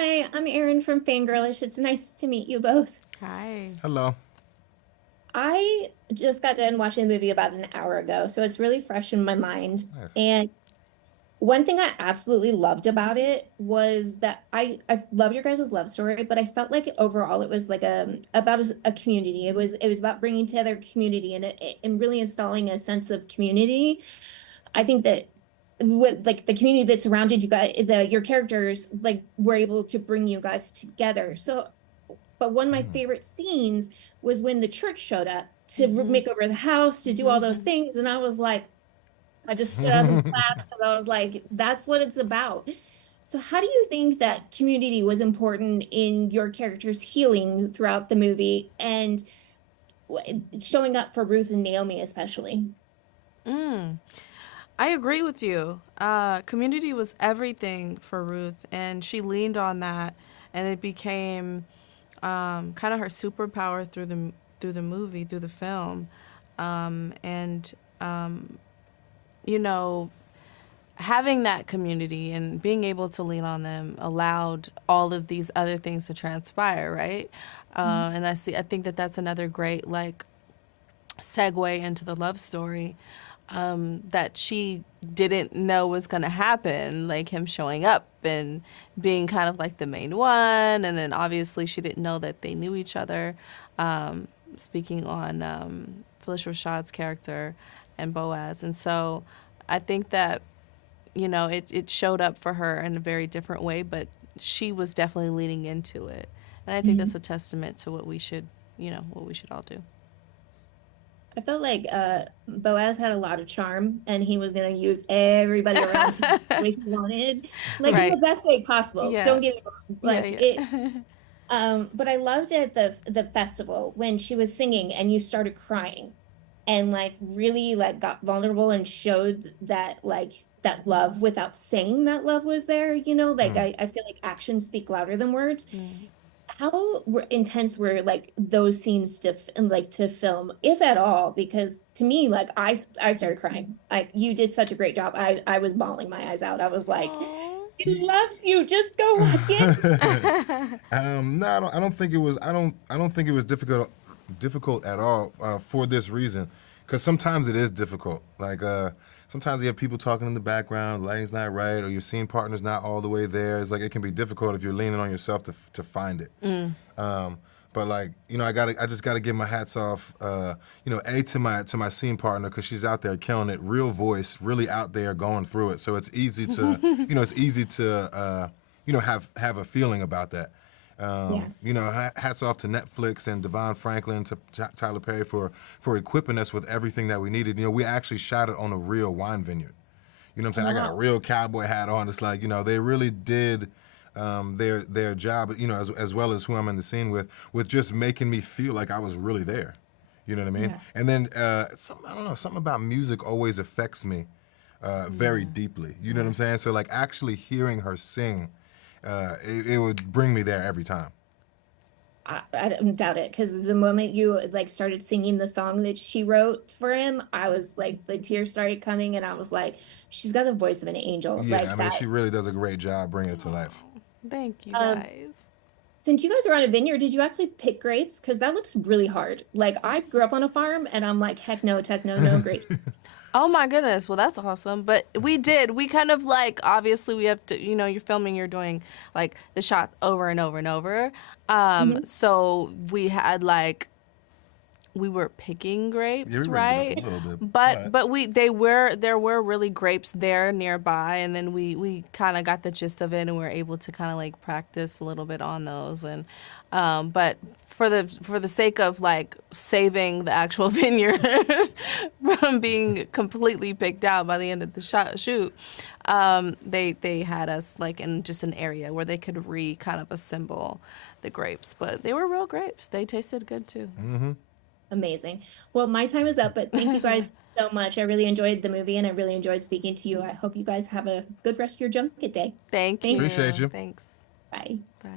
Hi, I'm Erin from Fangirlish. It's nice to meet you both. Hi. Hello. I just got done watching the movie about an hour ago, so it's really fresh in my mind. Nice. And one thing I absolutely loved about it was that I loved your guys' love story, but I felt like overall it was like about a community. It was about bringing together a community and really installing a sense of community. I think that what like the community that surrounded you guys, your characters like were able to bring you guys together. So but one of my Mm. favorite scenes was when the church showed up to Mm-hmm. make over the house, to do all those Mm-hmm. things. And I was like, I just stood up and clapped because I was like, that's what it's about. So, how do you think that community was important in your character's healing throughout the movie and showing up for Ruth and Naomi, especially? Mm. I agree with you. Community was everything for Ruth, and she leaned on that, and it became kind of her superpower through the movie, through the film, and you know, having that community and being able to lean on them allowed all of these other things to transpire, right? And I think that that's another great like segue into the love story that she didn't know was going to happen, like him showing up and being kind of like the main one. And then obviously she didn't know that they knew each other. Speaking on Phylicia Rashad's character and Boaz. And so I think that, it showed up for her in a very different way, but she was definitely leaning into it. And I think that's a testament to what we should, what we should all do. I felt like Boaz had a lot of charm and he was going to use everybody around him the way he wanted, like in the Right. best way possible. Yeah. Don't get me wrong. Yeah. Like it, Yeah. but I loved at the festival when she was singing and you started crying and like really like got vulnerable and showed that like that love without saying that love was there, like Mm. I feel like actions speak louder than words. Mm. How intense were like those scenes to film, if at all? Because to me, like I started crying. Like you did such a great job. I was bawling my eyes out. I was like, Aw. he loves you. Just go again. No, I don't think it was. I don't think it was difficult at all for this reason. Because sometimes it is difficult. Like sometimes you have people talking in the background, the lighting's not right, or your scene partner's not all the way there. It's like it can be difficult if you're leaning on yourself to find it. But like I just gotta give my hats off. To my scene partner because she's out there killing it, real voice, really out there going through it. So it's easy to have a feeling about that. Yeah. Hats off to Netflix and DeVon Franklin to Tyler Perry for equipping us with everything that we needed. We actually shot it on a real wine vineyard. You know what I'm saying? I got a Wow. real cowboy hat on. It's like, they really did their job, as well as who I'm in the scene with just making me feel like I was really there. You know what I mean? Yeah. And then I don't know, something about music always affects me very Yeah. deeply. You know what Yeah. I'm saying? So like actually hearing her sing, it would bring me there every time. I don't doubt it because the moment you like started singing the song that she wrote for him, I was like the tears started coming and I was like, she's got the voice of an angel Yeah, I like mean, that. she really does a great job bringing it to life. Aw. Thank you Um, guys. Since you guys are on a vineyard, did you actually pick grapes? Because that looks really hard. Like I grew up on a farm and I'm like, heck no, tech no, no grapes. Oh my goodness. Well, that's awesome. But we did. We kind of like, obviously, we have to, you're filming, you're doing like the shots over and over and over. Mhm. So we had like, we were picking Yeah, we grapes, rigged it up a right? little bit, But but but there were really grapes there nearby, and then we kind of got the gist of it, and we were able to kind of like practice a little bit on those, and but for the sake of like saving the actual vineyard from being completely picked out by the end of the shoot, they had us like in just an area where they could kind of assemble the grapes, but they were real grapes. They tasted good too. Amazing. Well, my time is up, but thank you guys so much. I really enjoyed the movie and I really enjoyed speaking to you. I hope you guys have a good rest of your junket day. Thank Thanks. appreciate you. you. Thanks. Bye. Bye.